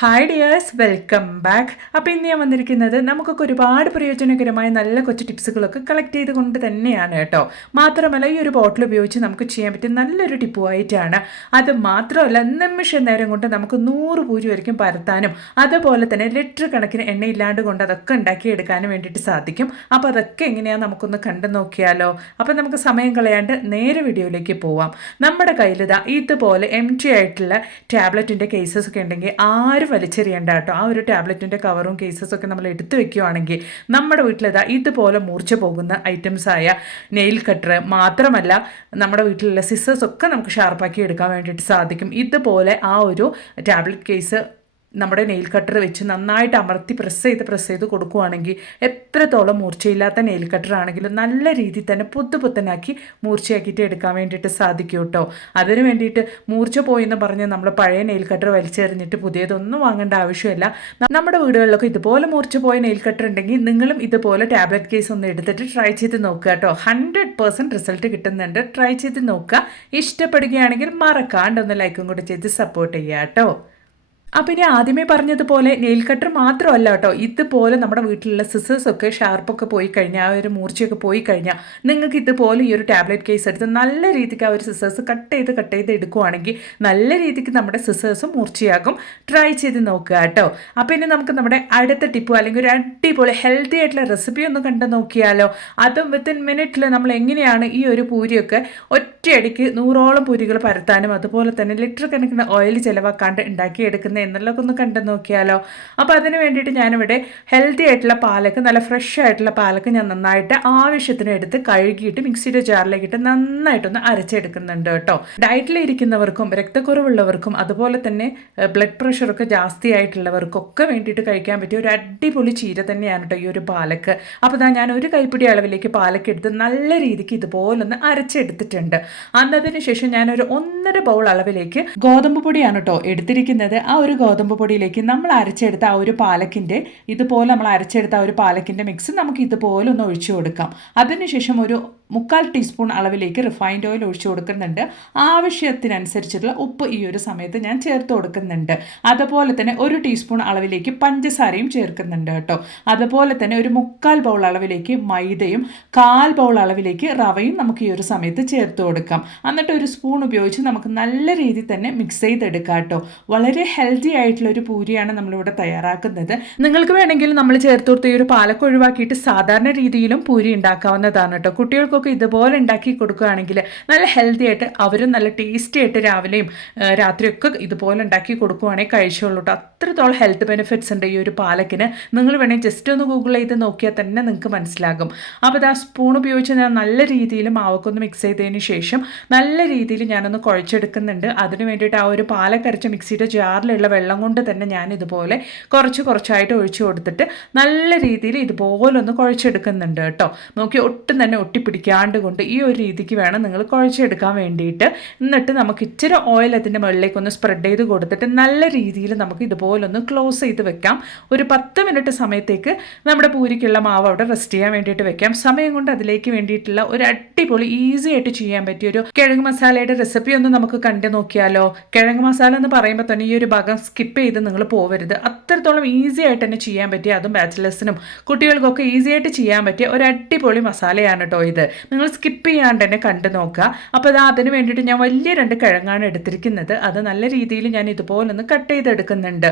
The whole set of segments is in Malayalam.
ഹായ് ഡിയേഴ്സ് വെൽക്കം ബാക്ക് അപ്പോൾ ഇന്ന് ഞാൻ വന്നിരിക്കുന്നത് നമുക്കൊക്കെ ഒരുപാട് പ്രയോജനകരമായ നല്ല കൊച്ചു ടിപ്സുകളൊക്കെ കളക്ട് ചെയ്തുകൊണ്ട് തന്നെയാണ് കേട്ടോ. മാത്രമല്ല ഈ ഒരു ബോട്ടിൽ ഉപയോഗിച്ച് നമുക്ക് ചെയ്യാൻ പറ്റിയ നല്ലൊരു ടിപ്പുമായിട്ടാണ്. അത് മാത്രമല്ല നിമിഷം നേരം കൊണ്ട് നമുക്ക് നൂറ് പൂജ വരയ്ക്കും പരത്താനും അതുപോലെ തന്നെ ലിറ്റർ കണക്കിന് എണ്ണയില്ലാണ്ട് കൊണ്ട് അതൊക്കെ ഉണ്ടാക്കിയെടുക്കാനും വേണ്ടിയിട്ട് സാധിക്കും. അപ്പോൾ അതൊക്കെ എങ്ങനെയാണ് നമുക്കൊന്ന് കണ്ടു നോക്കിയാലോ? അപ്പോൾ നമുക്ക് സമയം കളയാണ്ട് നേരെ വീഡിയോയിലേക്ക് പോവാം. നമ്മുടെ കയ്യിലിതാ ഇതുപോലെ എം ടി ആയിട്ടുള്ള ടാബ്ലറ്റിന്റെ കേസസ് ഒക്കെ ഉണ്ടെങ്കിൽ ആരും വലിച്ചെറിയണ്ട കേട്ടോ ആ ഒരു ടാബ്ലറ്റിന്റെ കവറും കേസസും ഒക്കെ നമ്മൾ എടുത്തു വെക്കുകയാണെങ്കിൽ നമ്മുടെ വീട്ടിലിതാ ഇതുപോലെ മൂർച്ച പോകുന്ന ഐറ്റംസ് ആയ നെയിൽ കട്ടർ മാത്രമല്ല നമ്മുടെ വീട്ടിലുള്ള സിസേഴ്സ് ഒക്കെ നമുക്ക് ഷാർപ്പാക്കി എടുക്കാൻ വേണ്ടിയിട്ട് സാധിക്കും. ഇതുപോലെ ആ ഒരു ടാബ്ലറ്റ് കേസ് നമ്മുടെ നെയിൽ കട്ടർ വെച്ച് നന്നായിട്ട് അമർത്തി പ്രസ് ചെയ്ത് പ്രസ് ചെയ്ത് കൊടുക്കുകയാണെങ്കിൽ എത്രത്തോളം മൂർച്ചയില്ലാത്ത നെയിൽ കട്ടർ ആണെങ്കിലും നല്ല രീതിയിൽ തന്നെ പുത്തു പുത്തനാക്കി മൂർച്ചയാക്കിയിട്ട് എടുക്കാൻ വേണ്ടിയിട്ട് സാധിക്കും കേട്ടോ അതിന് വേണ്ടിയിട്ട് മൂർച്ച പോയെന്ന് പറഞ്ഞ് നമ്മൾ പഴയ നെയിൽ കട്ടർ വലിച്ചെറിഞ്ഞിട്ട് പുതിയതൊന്നും വാങ്ങേണ്ട ആവശ്യമില്ല. നമ്മുടെ വീടുകളിലൊക്കെ ഇതുപോലെ മൂർച്ച പോയ നെയിൽ കട്ടർ ഉണ്ടെങ്കിൽ നിങ്ങളും ഇതുപോലെ ടാബ്ലറ്റ് കേസ് ഒന്ന് എടുത്തിട്ട് ട്രൈ ചെയ്ത് നോക്കുക കേട്ടോ ഹൺഡ്രഡ് പെർസെന്റ് റിസൾട്ട് കിട്ടുന്നുണ്ട്. ട്രൈ ചെയ്ത് നോക്കുക. ഇഷ്ടപ്പെടുകയാണെങ്കിൽ മറക്കാണ്ട് ഒന്ന് ലൈക്കും കൂടി ചെയ്ത് സപ്പോർട്ട് ചെയ്യുക കേട്ടോ അപ്പം ഇനി ആദ്യമേ പറഞ്ഞതുപോലെ നെയിൽ കട്ടർ മാത്രമല്ല കേട്ടോ. ഇതുപോലെ നമ്മുടെ വീട്ടിലുള്ള സിസേഴ്സൊക്കെ ഷാർപ്പൊക്കെ പോയി കഴിഞ്ഞാൽ ആ ഒരു മൂർച്ചയൊക്കെ പോയി കഴിഞ്ഞാൽ നിങ്ങൾക്ക് ഇതുപോലെ ഈ ഒരു ടാബ്ലറ്റ് കേസ് എടുത്ത് നല്ല രീതിക്ക് ആ ഒരു സിസേഴ്സ് കട്ട് ചെയ്ത് കട്ട് ചെയ്ത് എടുക്കുവാണെങ്കിൽ നല്ല രീതിക്ക് നമ്മുടെ സിസേഴ്സ് മൂർച്ചയാകും. ട്രൈ ചെയ്ത് നോക്കുക കേട്ടോ. അപ്പം ഇനി നമുക്ക് നമ്മുടെ അടുത്ത ടിപ്പ് അല്ലെങ്കിൽ ഒരു അടിപൊളി ഹെൽത്തി ആയിട്ടുള്ള റെസിപ്പി ഒന്ന് കണ്ടു നോക്കിയാലോ. അതും വിത്തിൻ മിനിറ്റിൽ നമ്മൾ എങ്ങനെയാണ് ഈ ഒരു പൂരിയൊക്കെ ഒറ്റയടിക്ക് നൂറോളം പൂരികൾ പരത്താനും അതുപോലെ തന്നെ ലിറ്റർ കണക്കിന് ഓയിൽ ചിലവാക്കാണ്ട് ഉണ്ടാക്കിയെടുക്കുന്ന എന്നുള്ളതൊക്കെ ഒന്ന് കണ്ടു നോക്കിയാലോ. അപ്പോൾ അതിന് വേണ്ടിയിട്ട് ഞാനിവിടെ ഹെൽത്തി ആയിട്ടുള്ള പാലക്ക് നല്ല ഫ്രഷ് ആയിട്ടുള്ള പാലക്ക് ഞാൻ നന്നായിട്ട് ആവശ്യത്തിന് എടുത്ത് കഴുകിയിട്ട് മിക്സിയുടെ ജാറിലേക്ക് ഇട്ട് നന്നായിട്ടൊന്ന് അരച്ചെടുക്കുന്നുണ്ട് കേട്ടോ. ഡയറ്റിൽ ഇരിക്കുന്നവർക്കും രക്തക്കുറവുള്ളവർക്കും അതുപോലെ തന്നെ ബ്ലഡ് പ്രഷറൊക്കെ ജാസ്തി ആയിട്ടുള്ളവർക്കൊക്കെ വേണ്ടിയിട്ട് കഴിക്കാൻ പറ്റിയ ഒരു അടിപൊളി ചീര തന്നെയാണ് കേട്ടോ ഈ ഒരു പാലക്ക്. അപ്പോൾ ഞാൻ ഒരു കൈപ്പിടി അളവിലേക്ക് പാലക്ക് എടുത്ത് നല്ല രീതിക്ക് ഇതുപോലൊന്ന് അരച്ചെടുത്തിട്ടുണ്ട്. അന്നതിന് ശേഷം ഞാനൊരു ഒന്നര ബൗൾ അളവിലേക്ക് ഗോതമ്പ് പൊടിയാണ് കേട്ടോ എടുത്തിരിക്കുന്നത്. ആ ഒരു ഗോതമ്പ് പൊടിയിലേക്ക് നമ്മൾ അരച്ചെടുത്ത ആ ഒരു പാലക്കിന്റെ ഇതുപോലെ നമ്മൾ അരച്ചെടുത്ത ആ ഒരു പാലക്കിന്റെ മിക്സ് നമുക്ക് ഇതുപോലെ ഒന്ന് ഒഴിച്ചു കൊടുക്കാം. അതിനുശേഷം ഒരു മുക്കാൽ ടീസ്പൂൺ അളവിലേക്ക് റിഫൈൻഡ് ഓയിൽ ഒഴിച്ചു കൊടുക്കുന്നുണ്ട്. ആവശ്യത്തിനനുസരിച്ചിട്ടുള്ള ഉപ്പ് ഈ ഒരു സമയത്ത് ഞാൻ ചേർത്ത് കൊടുക്കുന്നുണ്ട്. അതുപോലെ തന്നെ ഒരു ടീസ്പൂൺ അളവിലേക്ക് പഞ്ചസാരയും ചേർക്കുന്നുണ്ട് കേട്ടോ. അതുപോലെ തന്നെ ഒരു മുക്കാൽ ബൗൾ അളവിലേക്ക് മൈദയും കാൽ ബൗൾ അളവിലേക്ക് റവയും നമുക്ക് ഈ ഒരു സമയത്ത് ചേർത്ത് കൊടുക്കാം. എന്നിട്ട് ഒരു സ്പൂൺ ഉപയോഗിച്ച് നമുക്ക് നല്ല രീതിയിൽ തന്നെ മിക്സ് ചെയ്തെടുക്കാം കേട്ടോ. വളരെ ഹെൽത്തി ആയിട്ടുള്ള ഒരു പൂരിയാണ് നമ്മളിവിടെ തയ്യാറാക്കുന്നത്. നിങ്ങൾക്ക് വേണമെങ്കിൽ നമ്മൾ ചേർത്തോർത്ത് ഈ ഒരു പാലക്ക് ഒഴിവാക്കിയിട്ട് സാധാരണ രീതിയിലും പൂരി ഉണ്ടാക്കാവുന്നതാണ് കേട്ടോ. കുട്ടികൾക്കൊക്കെ ഇതുപോലെ ഉണ്ടാക്കി കൊടുക്കുകയാണെങ്കിൽ നല്ല ഹെൽത്തി ആയിട്ട് അവരും നല്ല ടേസ്റ്റി ആയിട്ട് രാവിലെയും രാത്രിയൊക്കെ ഇതുപോലെ ഉണ്ടാക്കി കൊടുക്കുകയാണെങ്കിൽ കഴിച്ചോളൂ കേട്ടോ. അത്രത്തോളം ഹെൽത്ത് ബെനിഫിറ്റ്സ് ഉണ്ട് ഈ ഒരു പാലക്കിന്. നിങ്ങൾ വേണമെങ്കിൽ ജസ്റ്റ് ഒന്ന് ഗൂഗിൾ ചെയ്ത് നോക്കിയാൽ തന്നെ നിങ്ങൾക്ക് മനസ്സിലാകും. അപ്പോൾ ആ സ്പൂൺ ഉപയോഗിച്ച് ഞാൻ നല്ല രീതിയിൽ മാവൊക്കെ മിക്സ് ചെയ്തതിന് ശേഷം നല്ല രീതിയിൽ ഞാനൊന്ന് കുഴച്ചെടുക്കുന്നുണ്ട്. അതിന് വേണ്ടിയിട്ട് ആ ഒരു പാലക്കരച്ച മിക്സിയുടെ ജാറിലുള്ള വെള്ളം കൊണ്ട് തന്നെ ഞാൻ ഇതുപോലെ കുറച്ച് കുറച്ചായിട്ട് ഒഴിച്ചു കൊടുത്തിട്ട് നല്ല രീതിയിൽ ഇതുപോലെ ഒന്ന് കുഴച്ചെടുക്കുന്നുണ്ട് കേട്ടോ. നോക്കി ഒട്ടും തന്നെ ഒട്ടിപ്പിടിക്കാണ്ട് കൊണ്ട് ഈ ഒരു രീതിക്ക് വേണം നിങ്ങൾ കുഴച്ചെടുക്കാൻ വേണ്ടിയിട്ട്. എന്നിട്ട് നമുക്ക് ഇച്ചിരി ഓയിൽ അതിന്റെ മുകളിലേക്ക് ഒന്ന് സ്പ്രെഡ് ചെയ്ത് കൊടുത്തിട്ട് നല്ല രീതിയിൽ നമുക്ക് ഇതുപോലെ ഒന്ന് ക്ലോസ് ചെയ്ത് വെക്കാം. ഒരു പത്ത് മിനിറ്റ് സമയത്തേക്ക് നമ്മുടെ പൂരിക്കുള്ള മാവ് അവിടെ റെസ്റ്റ് ചെയ്യാൻ വേണ്ടിയിട്ട് വെക്കാം. സമയം കൊണ്ട് അതിലേക്ക് വേണ്ടിയിട്ടുള്ള ഒരു അടിപൊളി ഈസി ആയിട്ട് ചെയ്യാൻ പറ്റിയ ഒരു കിഴങ്ങ് മസാലയുടെ റെസിപ്പി ഒന്ന് നമുക്ക് കണ്ടു നോക്കിയാലോ? കിഴങ്ങ് മസാല എന്ന് പറയുമ്പോൾ തന്നെ ഈ ഒരു ഭാഗം സ്കിപ്പ് ചെയ്ത് നിങ്ങൾ പോവരുത്. അത്രത്തോളം ഈസി ആയിട്ട് തന്നെ ചെയ്യാൻ പറ്റിയ അതും ബാച്ചിലേഴ്സിനും കുട്ടികൾക്കൊക്കെ ഈസി ആയിട്ട് ചെയ്യാൻ പറ്റിയ ഒരു അടിപൊളി മസാലയാണ് കേട്ടോ ഇത്. നിങ്ങൾ സ്കിപ്പ് ചെയ്യാണ്ട് തന്നെ കണ്ടു നോക്കുക. അപ്പോൾ അത് അതിന് വേണ്ടിയിട്ട് ഞാൻ വലിയ രണ്ട് കിഴങ്ങാണ് എടുത്തിരിക്കുന്നത്. അത് നല്ല രീതിയിൽ ഞാൻ ഇതുപോലെ ഒന്ന് കട്ട് ചെയ്തെടുക്കുന്നുണ്ട്.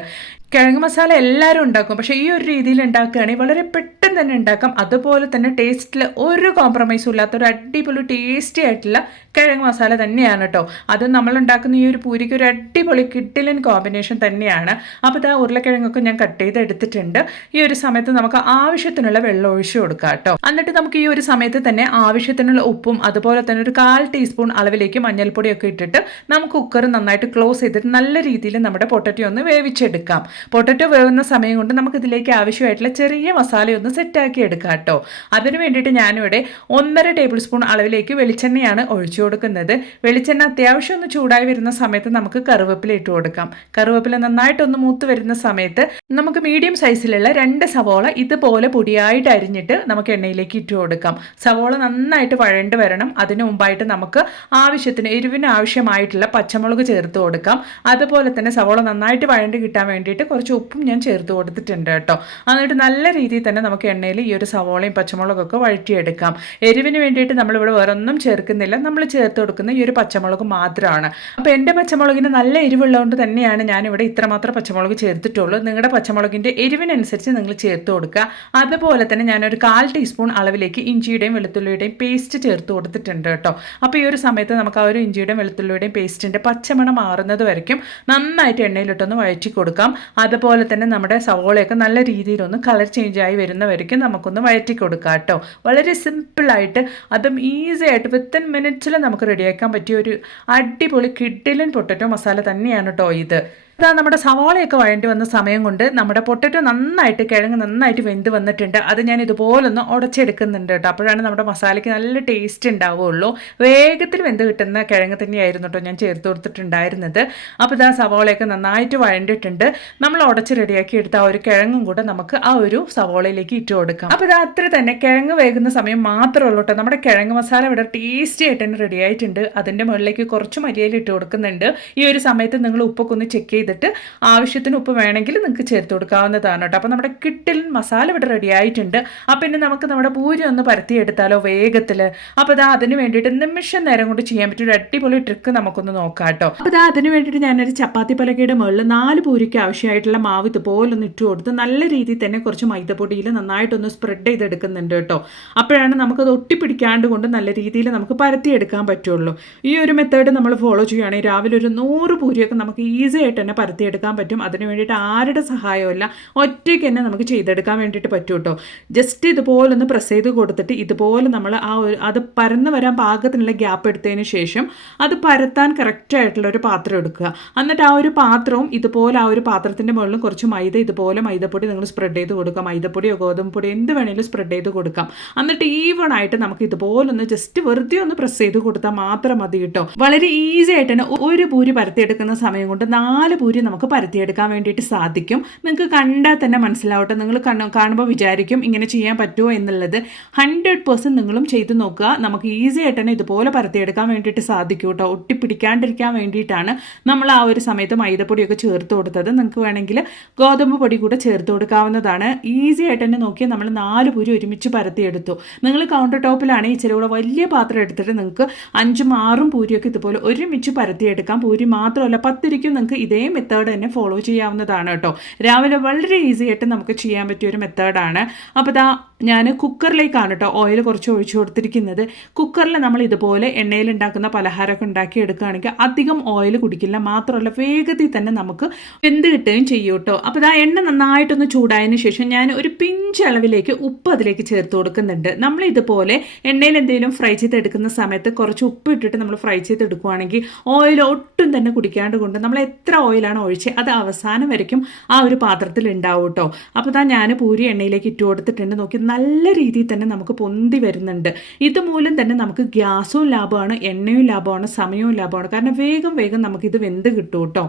കിഴങ്ങ് മസാല എല്ലാവരും ഉണ്ടാക്കും. പക്ഷേ ഈ ഒരു രീതിയിൽ ഉണ്ടാക്കുകയാണെങ്കിൽ വളരെ പെട്ടെന്ന് തന്നെ ഉണ്ടാക്കാം. അതുപോലെ തന്നെ ടേസ്റ്റിൽ ഒരു കോംപ്രമൈസും ഇല്ലാത്ത ഒരു അടിപൊളി ടേസ്റ്റി ആയിട്ടുള്ള കിഴങ്ങ് മസാല തന്നെയാണ് കേട്ടോ അത് നമ്മൾ ഉണ്ടാക്കുന്ന ഈ ഒരു പൂരിക്ക് ഒരു അടിപൊളി കിട്ടിലൻ കോമ്പിനേഷൻ തന്നെയാണ്. അപ്പോൾ ഇതാ ഉരുളക്കിഴങ്ങൊക്കെ ഞാൻ കട്ട് ചെയ്ത് എടുത്തിട്ടുണ്ട്. ഈ ഒരു സമയത്ത് നമുക്ക് ആവശ്യത്തിനുള്ള വെള്ളം ഒഴിച്ചു കൊടുക്കാം കേട്ടോ എന്നിട്ട് നമുക്ക് ഈ ഒരു സമയത്ത് തന്നെ ആവശ്യത്തിനുള്ള ഉപ്പും അതുപോലെ തന്നെ ഒരു കാൽ ടീസ്പൂൺ അളവിലേക്ക് മഞ്ഞൾപ്പൊടിയൊക്കെ ഇട്ടിട്ട് നമുക്ക് കുക്കർ നന്നായിട്ട് ക്ലോസ് ചെയ്തിട്ട് നല്ല രീതിയിൽ നമ്മുടെ പൊട്ടറ്റോ ഒന്ന് വേവിച്ചെടുക്കാം. പൊട്ടറ്റോ വേവുന്ന സമയം കൊണ്ട് നമുക്കിതിലേക്ക് ആവശ്യമായിട്ടുള്ള ചെറിയ മസാല ഒന്ന് സെറ്റാക്കി എടുക്കാം കേട്ടോ. അതിന് വേണ്ടിയിട്ട് ഞാനിവിടെ ഒന്നര ടേബിൾ സ്പൂൺ അളവിലേക്ക് വെളിച്ചെണ്ണയാണ് ഒഴിച്ചു കൊടുക്കുന്നത്. വെളിച്ചെണ്ണ അത്യാവശ്യം ഒന്ന് ചൂടായി വരുന്ന സമയത്ത് നമുക്ക് കറിവേപ്പില ഇട്ട് കൊടുക്കാം. കറുവേപ്പില നന്നായിട്ടൊന്ന് മൂത്ത് വരുന്ന സമയത്ത് നമുക്ക് മീഡിയം സൈസിലുള്ള രണ്ട് സവോള ഇതുപോലെ പൊടിയായിട്ട് അരിഞ്ഞിട്ട് നമുക്ക് എണ്ണയിലേക്ക് ഇട്ട് കൊടുക്കാം. സവോള നന്നായിട്ട് വഴണ്ട് വരണം. അതിനു മുമ്പായിട്ട് നമുക്ക് ആവശ്യത്തിന് എരിവിന് ആവശ്യമായിട്ടുള്ള പച്ചമുളക് ചേർത്ത് കൊടുക്കാം. അതുപോലെ തന്നെ സവോള നന്നായിട്ട് വഴണ്ട് കിട്ടാൻ വേണ്ടിയിട്ട് കുറച്ച് ഉപ്പും ഞാൻ ചേർത്ത് കൊടുത്തിട്ടുണ്ട് കേട്ടോ. എന്നിട്ട് നല്ല രീതിയിൽ തന്നെ നമുക്ക് എണ്ണയിൽ ഈ ഒരു സവോളയും പച്ചമുളകൊക്കെ വഴറ്റിയെടുക്കാം. എരിവിന് വേണ്ടിയിട്ട് നമ്മളിവിടെ വേറെ ഒന്നും ചേർക്കുന്നില്ല. നമ്മൾ ചേർത്ത് കൊടുക്കുന്ന ഈ ഒരു പച്ചമുളക് മാത്രമാണ്. അപ്പോൾ എന്റെ പച്ചമുളകിന് നല്ല എരിവുള്ളതുകൊണ്ട് തന്നെയാണ് ഞാനിവിടെ ഇത്രമാത്രം പച്ചമുളക് ചേർത്തിട്ടുള്ളൂ. നിങ്ങളുടെ പച്ചമുളകിന്റെ എരിവിനനുസരിച്ച് നിങ്ങൾ ചേർത്ത് കൊടുക്കുക. അതുപോലെ തന്നെ ഞാനൊരു കാൽ ടീസ്പൂൺ അളവിലേക്ക് ഇഞ്ചിയുടെയും വെളുത്തുള്ളിയുടെയും പേസ്റ്റ് ചേർത്ത് കൊടുത്തിട്ടുണ്ട് കേട്ടോ. അപ്പോൾ ഈ ഒരു സമയത്ത് നമുക്ക് ആ ഒരു ഇഞ്ചിയുടെയും വെളുത്തുള്ളിയുടെയും പേസ്റ്റിന്റെ പച്ചമണം മാറുന്നത് വരയ്ക്കും. നന്നായിട്ട് എണ്ണയിലിട്ടൊന്ന് വഴറ്റി കൊടുക്കാം. അതുപോലെ തന്നെ നമ്മുടെ സവോളയൊക്കെ നല്ല രീതിയിലൊന്ന് കളർ ചേഞ്ച് ആയി വരുന്നവരേക്കും നമുക്കൊന്ന് വഴറ്റി കൊടുക്കാം കേട്ടോ. വളരെ സിമ്പിളായിട്ട് അതും ഈസി ആയിട്ട് വിത്തിൻ മിനിറ്റ്സിൽ നമുക്ക് റെഡിയാക്കാൻ പറ്റിയ ഒരു അടിപൊളി കിഡിലൻ പൊട്ടറ്റോ മസാല തന്നെയാണ് കേട്ടോ ഇത്. ഇതാ നമ്മുടെ സവാളയൊക്കെ വഴണ്ടി വന്ന സമയം കൊണ്ട് നമ്മുടെ പൊട്ടറ്റോ നന്നായിട്ട് കിഴങ്ങ് നന്നായിട്ട് വെന്ത് വന്നിട്ടുണ്ട്. അത് ഞാൻ ഇതുപോലൊന്ന് ഉടച്ചെടുക്കുന്നുണ്ട് കേട്ടോ. അപ്പോഴാണ് നമ്മുടെ മസാലയ്ക്ക് നല്ല ടേസ്റ്റ് ഉണ്ടാവുകയുള്ളൂ. വേഗത്തിൽ വെന്ത് കിട്ടുന്ന കിഴങ്ങ് തന്നെയായിരുന്നു കേട്ടോ ഞാൻ ചേർത്ത് കൊടുത്തിട്ടുണ്ടായിരുന്നത്. അപ്പോൾ ഇതാ സവാളയൊക്കെ നന്നായിട്ട് വഴണ്ടിട്ടുണ്ട് നമ്മൾ ഉടച്ച് റെഡിയാക്കി എടുത്ത ആ ഒരു കിഴങ്ങും കൂടെ നമുക്ക് ആ ഒരു സവാളയിലേക്ക് ഇട്ട് കൊടുക്കാം. അപ്പോൾ ഇത് അത്ര തന്നെ കിഴങ്ങ് വേകുന്ന സമയം മാത്രമേ ഉള്ളൂ കേട്ടോ. നമ്മുടെ കിഴങ്ങ് മസാല ഇവിടെ ടേസ്റ്റി ആയിട്ട് തന്നെ റെഡി ആയിട്ടുണ്ട്. അതിന്റെ മുകളിലേക്ക് കുറച്ച് മല്ലിയില ഇട്ട് കൊടുക്കുന്നുണ്ട്. ഈ ഒരു സമയത്ത് നിങ്ങൾ ഉപ്പൊക്കെ ഒന്ന് ചെക്ക് ചെയ്ത് ചെയ്തിട്ട് ആവശ്യത്തിന് ഉപ്പ് വേണമെങ്കിൽ നിങ്ങൾക്ക് ചേർത്ത് കൊടുക്കാവുന്നതാണ് കേട്ടോ. അപ്പോൾ നമ്മുടെ കിട്ടിൽ മസാല ഇവിടെ റെഡി ആയിട്ടുണ്ട്. അപ്പം പിന്നെ നമുക്ക് നമ്മുടെ പൂരി ഒന്ന് പരത്തിയെടുത്താലോ വേഗത്തിൽ അപ്പോൾ ഇതാ അതിന് വേണ്ടിയിട്ട് നിമിഷം നേരം കൊണ്ട് ചെയ്യാൻ പറ്റിയ ഒരു അടിപൊളി ട്രിക്ക് നമുക്കൊന്ന് നോക്കാം കേട്ടോ. അപ്പോൾ ഇതാ അതിന് വേണ്ടിയിട്ട് ഞാനൊരു ചപ്പാത്തി പലകയുടെ മുകളിൽ നാല് പൂരിക്ക് ആവശ്യമായിട്ടുള്ള മാവ് ഇതുപോലെ ഒന്ന് ഇട്ട് കൊടുത്ത് നല്ല രീതിയിൽ തന്നെ കുറച്ച് മൈദപ്പൊടിയിൽ നന്നായിട്ടൊന്ന് സ്പ്രെഡ് ചെയ്തെടുക്കുന്നുണ്ട് കേട്ടോ. അപ്പോഴാണ് നമുക്കത് ഒട്ടിപ്പിടിക്കാണ്ട് കൊണ്ട് നല്ല രീതിയിൽ നമുക്ക് പരത്തിയെടുക്കാൻ പറ്റുള്ളൂ. ഈ ഒരു മെത്തേഡ് നമ്മൾ ഫോളോ ചെയ്യുകയാണെങ്കിൽ രാവിലെ ഒരു നൂറ് പൂരിയൊക്കെ നമുക്ക് ഈസി ആയിട്ട് തന്നെ പരത്തിയെടുക്കാൻ പറ്റും. അതിന് വേണ്ടിയിട്ട് ആരുടെ സഹായമല്ല ഒറ്റയ്ക്ക് തന്നെ നമുക്ക് ചെയ്തെടുക്കാൻ വേണ്ടിയിട്ട് പറ്റും കേട്ടോ ജസ്റ്റ് ഇതുപോലെ ഒന്ന് പ്രസ് ചെയ്ത് കൊടുത്തിട്ട് ഇതുപോലെ നമ്മൾ ആ അത് പരന്ന് വരാൻ പാകത്തിനുള്ള ഗ്യാപ്പ് എടുത്തതിന് ശേഷം അത് പരത്താൻ കറക്റ്റായിട്ടുള്ള ഒരു പാത്രം എടുക്കുക. എന്നിട്ട് ആ ഒരു പാത്രവും ഇതുപോലെ ആ ഒരു പാത്രത്തിന്റെ മുകളിൽ കുറച്ച് മൈദ ഇതുപോലെ മൈദപ്പൊടി നിങ്ങൾ സ്പ്രെഡ് ചെയ്ത് കൊടുക്കുക. മൈദപ്പൊടിയോ ഗോതമ്പ് പൊടിയോ എന്ത് വേണേലും സ്പ്രെഡ് ചെയ്ത് കൊടുക്കാം. എന്നിട്ട് ഈവൺ ആയിട്ട് നമുക്ക് ഇതുപോലെ ഒന്ന് ജസ്റ്റ് വെറുതെ ഒന്ന് പ്രസ് ചെയ്ത് കൊടുത്താൽ മാത്രം മതി കേട്ടോ വളരെ ഈസി ആയിട്ട് തന്നെ ഒരു പൂരി പരത്തിയെടുക്കുന്ന സമയം കൊണ്ട് നാല് നമുക്ക് പരത്തിയെടുക്കാൻ വേണ്ടിയിട്ട് സാധിക്കും. നിങ്ങൾക്ക് കണ്ടാൽ തന്നെ മനസ്സിലാവട്ടെ. നിങ്ങൾ കാണുമ്പോൾ വിചാരിക്കും ഇങ്ങനെ ചെയ്യാൻ പറ്റുമോ എന്നുള്ളത്. ഹൺഡ്രഡ് പേഴ്സന്റ് നിങ്ങളും ചെയ്ത് നോക്കുക. നമുക്ക് ഈസി ആയിട്ട് തന്നെ ഇതുപോലെ പരത്തിയെടുക്കാൻ വേണ്ടിയിട്ട് സാധിക്കും കേട്ടോ ഒട്ടിപ്പിടിക്കാണ്ടിരിക്കാൻ വേണ്ടിയിട്ടാണ് നമ്മൾ ആ ഒരു സമയത്ത് മൈദപ്പൊടിയൊക്കെ ചേർത്ത് കൊടുത്തത്. നിങ്ങൾക്ക് വേണമെങ്കിൽ ഗോതമ്പ് പൊടി കൂടെ ചേർത്ത് കൊടുക്കാവുന്നതാണ്. ഈസി ആയിട്ട് തന്നെ നോക്കിയാൽ നമ്മൾ നാല് പൂരി ഒരുമിച്ച് പരത്തിയെടുത്തു. നിങ്ങൾ കൗണ്ടർ ടോപ്പിലാണ് ഈ ചെറുകൂടെ വലിയ പാത്രം എടുത്തിട്ട് നിങ്ങൾക്ക് അഞ്ചും ആറും പൂരിയൊക്കെ ഇതുപോലെ ഒരുമിച്ച് പരത്തിയെടുക്കാം. പൂരി മാത്രമല്ല പത്തിരിക്കും നിങ്ങൾക്ക് ഇതേ മെത്തേഡ് തന്നെ ഫോളോ ചെയ്യാവുന്നതാണ് കേട്ടോ. രാവിലെ വളരെ ഈസി ആയിട്ട് നമുക്ക് ചെയ്യാൻ പറ്റിയ ഒരു മെത്തേഡാണ് അപ്പോൾ ഇതാ ഞാൻ കുക്കറിലേക്കാണ് കേട്ടോ ഓയിൽ കുറച്ച് ഒഴിച്ചു കൊടുത്തിരിക്കുന്നത്. കുക്കറിൽ നമ്മൾ ഇതുപോലെ എണ്ണയിൽ ഉണ്ടാക്കുന്ന പലഹാരമൊക്കെ ഉണ്ടാക്കി എടുക്കുകയാണെങ്കിൽ അധികം ഓയിൽ കുടിക്കില്ല. മാത്രമല്ല വേഗത്തിൽ തന്നെ നമുക്ക് വെന്ത് കിട്ടുകയും ചെയ്യും കേട്ടോ. അപ്പോൾ ഇതാ എണ്ണ നന്നായിട്ടൊന്ന് ചൂടായതിനു ശേഷം ഞാൻ ഒരു പിഞ്ച് അളവിലേക്ക് ഉപ്പ് അതിലേക്ക് ചേർത്ത് കൊടുക്കുന്നുണ്ട്. നമ്മൾ ഇതുപോലെ എണ്ണയിൽ എന്തെങ്കിലും ഫ്രൈ ചെയ്തെടുക്കുന്ന സമയത്ത് കുറച്ച് ഉപ്പ് ഇട്ടിട്ട് നമ്മൾ ഫ്രൈ ചെയ്തെടുക്കുകയാണെങ്കിൽ ഓയിൽ ഒട്ടും തന്നെ കുടിക്കാണ്ട് കൊണ്ട് നമ്മൾ എത്ര ഓയിലാണ് ഒഴിച്ച് അത് അവസാനം വരയ്ക്കും. ആ ഒരു പാത്രത്തിൽ ഉണ്ടാവും കേട്ടോ അപ്പോൾ താ ഞാൻ പൂരി എണ്ണയിലേക്ക് ഇട്ട് കൊടുത്തിട്ടുണ്ട്. നോക്കി നല്ല രീതിയിൽ തന്നെ നമുക്ക് പൊന്തി വരുന്നുണ്ട്. ഇതുമൂലം തന്നെ നമുക്ക് ഗ്യാസും ലാഭമാണ് എണ്ണയും ലാഭമാണ് സമയവും ലാഭമാണ്. കാരണം വേഗം വേഗം നമുക്കിത് വെന്ത് കിട്ടും കേട്ടോ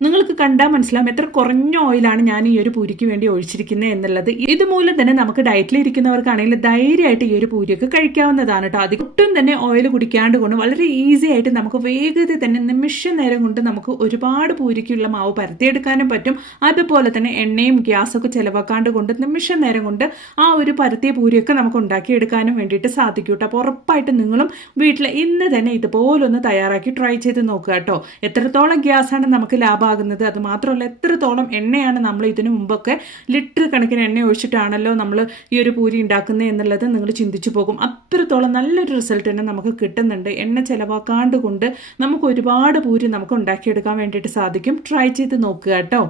നിങ്ങൾക്ക് കണ്ടാൽ മനസ്സിലാവും എത്ര കുറഞ്ഞ ഓയിലാണ് ഞാൻ ഈ ഒരു പൂരിക്ക് വേണ്ടി ഒഴിച്ചിരിക്കുന്നത് എന്നുള്ളത്. ഇതുമൂലം തന്നെ നമുക്ക് ഡയറ്റിൽ ഇരിക്കുന്നവർക്കാണെങ്കിൽ ധൈര്യമായിട്ട് ഈ ഒരു പൂരിയൊക്കെ കഴിക്കാവുന്നതാണ് കേട്ടോ അധികം ഒട്ടും തന്നെ ഓയിൽ കുടിക്കാണ്ട് കൊണ്ട് വളരെ ഈസി ആയിട്ട് നമുക്ക് വേഗത്തിൽ തന്നെ നിമിഷ നേരം കൊണ്ട് നമുക്ക് ഒരുപാട് പൂരിക്കുള്ള മാവ് പരത്തിയെടുക്കാനും പറ്റും. അതുപോലെ തന്നെ എണ്ണയും ഗ്യാസൊക്കെ ചിലവാക്കാണ്ട് കൊണ്ട് നിമിഷ നേരം കൊണ്ട് ആ ഒരു പരത്തിയ പൂരിയൊക്കെ നമുക്ക് ഉണ്ടാക്കിയെടുക്കാനും വേണ്ടിയിട്ട് സാധിക്കും കേട്ടോ അപ്പോൾ ഉറപ്പായിട്ട് നിങ്ങളും വീട്ടിൽ ഇന്ന് തന്നെ ഇതുപോലൊന്ന് തയ്യാറാക്കി ട്രൈ ചെയ്ത് നോക്കുക കേട്ടോ എത്രത്തോളം ഗ്യാസാണ് നമുക്ക് ലാഭം ലാഭമാകുന്നത് അത് മാത്രമല്ല എത്രത്തോളം എണ്ണയാണ് നമ്മൾ ഇതിനു മുമ്പൊക്കെ ലിറ്റർ കണക്കിന് എണ്ണ ഒഴിച്ചിട്ടാണല്ലോ നമ്മൾ ഈ ഒരു പൂരി ഉണ്ടാക്കുന്നത് എന്നുള്ളത് നിങ്ങൾ ചിന്തിച്ചു പോകും. അത്രത്തോളം നല്ലൊരു റിസൾട്ട് തന്നെ നമുക്ക് കിട്ടുന്നുണ്ട്. എണ്ണ ചിലവാക്കാണ്ട് കൊണ്ട് നമുക്ക് ഒരുപാട് പൂരി നമുക്ക് ഉണ്ടാക്കിയെടുക്കാൻ വേണ്ടിയിട്ട് സാധിക്കും. ട്രൈ ചെയ്ത് നോക്കുക കേട്ടോ.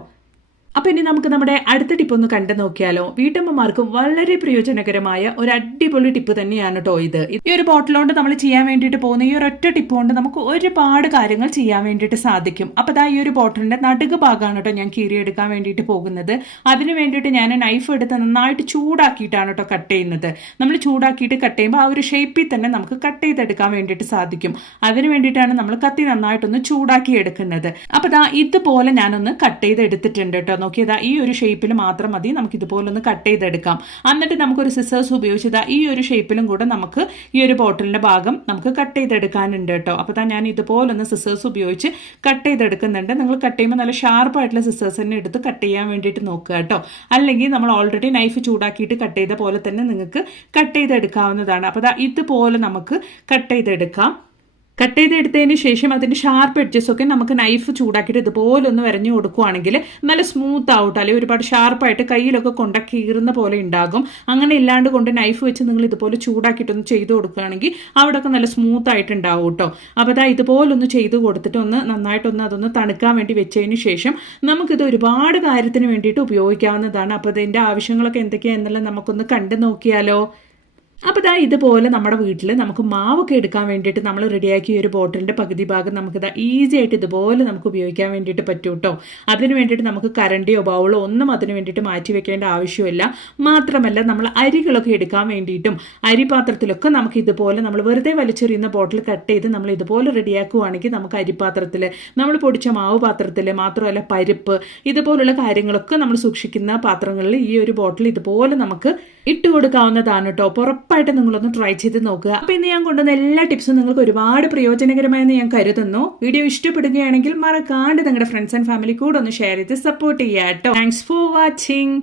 അപ്പോൾ ഇനി നമുക്ക് നമ്മുടെ അടുത്ത ടിപ്പ് ഒന്ന് കണ്ടു നോക്കിയാലോ. വീട്ടമ്മമാർക്ക് വളരെ പ്രയോജനകരമായ ഒരു അടിപൊളി ടിപ്പ് തന്നെയാണ് കേട്ടോ ഇത്. ഈ ഒരു ബോട്ടിലോണ്ട് നമ്മൾ ചെയ്യാൻ വേണ്ടിയിട്ട് പോകുന്ന ഈ ഒരു ഒറ്റ ടിപ്പ് കൊണ്ട് നമുക്ക് ഒരുപാട് കാര്യങ്ങൾ ചെയ്യാൻ വേണ്ടിയിട്ട് സാധിക്കും. അപ്പോൾ അതാ ഈ ഒരു ബോട്ടിലിന്റെ നടുക് ഭാഗമാണ് കേട്ടോ ഞാൻ കീറിയെടുക്കാൻ വേണ്ടിയിട്ട് പോകുന്നത്. അതിന് വേണ്ടിയിട്ട് ഞാൻ നൈഫ് എടുത്ത് നന്നായിട്ട് ചൂടാക്കിയിട്ടാണ് കേട്ടോ കട്ട് ചെയ്യുന്നത്. നമ്മൾ ചൂടാക്കിയിട്ട് കട്ട് ചെയ്യുമ്പോൾ ആ ഒരു ഷേപ്പിൽ തന്നെ നമുക്ക് കട്ട് ചെയ്തെടുക്കാൻ വേണ്ടിയിട്ട് സാധിക്കും. അതിന് വേണ്ടിയിട്ടാണ് നമ്മൾ കത്തി നന്നായിട്ടൊന്ന് ചൂടാക്കി എടുക്കുന്നത്. അപ്പോൾ ദാ ഇതുപോലെ ഞാനൊന്ന് കട്ട് ചെയ്ത് എടുത്തിട്ടുണ്ട് കേട്ടോ നോക്കിയതാ ഈ ഒരു ഷേപ്പിൽ മാത്രം മതി നമുക്ക് ഇതുപോലെ ഒന്ന് കട്ട് ചെയ്തെടുക്കാം. എന്നിട്ട് നമുക്കൊരു സിസേഴ്സ് ഉപയോഗിച്ചതാ ഈ ഒരു ഷേപ്പിലും കൂടെ നമുക്ക് ഈ ഒരു ബോട്ടിലിന്റെ ഭാഗം നമുക്ക് കട്ട് ചെയ്തെടുക്കാനുണ്ട് കേട്ടോ. അപ്പോൾ തന്നെ ഞാൻ ഇതുപോലെ ഒന്ന് സിസേഴ്സ് ഉപയോഗിച്ച് കട്ട് ചെയ്തെടുക്കുന്നുണ്ട്. നിങ്ങൾ കട്ട് ചെയ്യുമ്പോൾ നല്ല ഷാർപ്പായിട്ടുള്ള സിസേഴ്സ് തന്നെ എടുത്ത് കട്ട് ചെയ്യാൻ വേണ്ടിയിട്ട് നോക്കുക കേട്ടോ. അല്ലെങ്കിൽ നമ്മൾ ഓൾറെഡി നൈഫ് ചൂടാക്കിയിട്ട് കട്ട് ചെയ്ത പോലെ തന്നെ നിങ്ങൾക്ക് കട്ട് ചെയ്തെടുക്കാവുന്നതാണ്. അപ്പോൾ ഇതുപോലെ നമുക്ക് കട്ട് ചെയ്തെടുക്കാം. കട്ട് ചെയ്തെടുത്തതിന് ശേഷം അതിന്റെ ഷാർപ്പ് എഡ്ജസ് ഒക്കെ നമുക്ക് നൈഫ് ചൂടാക്കിയിട്ട് ഇതുപോലെ ഒന്ന് വരഞ്ഞു കൊടുക്കുവാണെങ്കിൽ നല്ല സ്മൂത്ത് ആവട്ടെ. അല്ലെങ്കിൽ ഒരുപാട് ഷാർപ്പായിട്ട് കയ്യിലൊക്കെ കൊണ്ട കീറുന്ന പോലെ ഉണ്ടാകും. അങ്ങനെ ഇല്ലാണ്ട് കൊണ്ട് നൈഫ് വെച്ച് നിങ്ങൾ ഇതുപോലെ ചൂടാക്കിയിട്ടൊന്ന് ചെയ്തു കൊടുക്കുകയാണെങ്കിൽ അവിടെയൊക്കെ നല്ല സ്മൂത്ത് ആയിട്ടുണ്ടാവും കേട്ടോ അപ്പോൾ അതാ ഇതുപോലെ ഒന്ന് ചെയ്ത് കൊടുത്തിട്ട് ഒന്ന് നന്നായിട്ടൊന്ന് അതൊന്ന് തണുക്കാൻ വേണ്ടി വെച്ചതിന് ശേഷം നമുക്കിത് ഒരുപാട് കാര്യത്തിന് വേണ്ടിയിട്ട് ഉപയോഗിക്കാവുന്നതാണ്. അപ്പോൾ ഇതിന്റെ ആവശ്യങ്ങളൊക്കെ എന്തൊക്കെയാണെന്നല്ല നമുക്കൊന്ന് കണ്ടു നോക്കിയാലോ? അപ്പോൾ ഇതാ ഇതുപോലെ നമ്മുടെ വീട്ടിൽ നമുക്ക് മാവൊക്കെ എടുക്കാൻ വേണ്ടിയിട്ട് നമ്മൾ റെഡിയാക്കിയ ഒരു ബോട്ടിലിന്റെ പകുതി ഭാഗം നമുക്ക് നമുക്കിതാ ഈസി ആയിട്ട് ഇതുപോലെ നമുക്ക് ഉപയോഗിക്കാൻ വേണ്ടിയിട്ട് പറ്റും കേട്ടോ അതിന് വേണ്ടിയിട്ട് നമുക്ക് കരണ്ടിയോ ബൗളോ ഒന്നും അതിന് വേണ്ടിയിട്ട് മാറ്റി വെക്കേണ്ട ആവശ്യമില്ല. മാത്രമല്ല നമ്മൾ അരികളൊക്കെ എടുക്കാൻ വേണ്ടിയിട്ടും അരിപാത്രത്തിലൊക്കെ നമുക്ക് ഇതുപോലെ നമ്മൾ വെറുതെ വലിച്ചെറിയുന്ന ബോട്ടിൽ കട്ട് ചെയ്ത് നമ്മൾ ഇതുപോലെ റെഡിയാക്കുവാണെങ്കിൽ നമുക്ക് അരിപാത്രത്തിൽ നമ്മൾ പൊടിച്ച മാവ് പാത്രത്തിൽ മാത്രമല്ല പരിപ്പ് ഇതുപോലുള്ള കാര്യങ്ങളൊക്കെ നമ്മൾ സൂക്ഷിക്കുന്ന പാത്രങ്ങളിൽ ഈ ഒരു ബോട്ടിൽ ഇതുപോലെ നമുക്ക് ഇട്ട് കൊടുക്കാവുന്നതാണ് കേട്ടോ അപ്പോൾ ഉറപ്പായിട്ട് നിങ്ങളൊന്ന് ട്രൈ ചെയ്ത് നോക്കുക. അപ്പോൾ ഇന്ന് ഞാൻ കൊണ്ടുവന്ന എല്ലാ ടിപ്സും നിങ്ങൾക്ക് ഒരുപാട് പ്രയോജനകരമായെന്ന് ഞാൻ കരുതുന്നു. വീഡിയോ ഇഷ്ടപ്പെടുകയാണെങ്കിൽ മറക്കാണ്ട് നിങ്ങളുടെ ഫ്രണ്ട്സ് ആൻഡ് ഫാമിലി കൂടെ ഒന്ന് ഷെയർ ചെയ്ത് സപ്പോർട്ട് ചെയ്യാം കേട്ടോ. Thanks for watching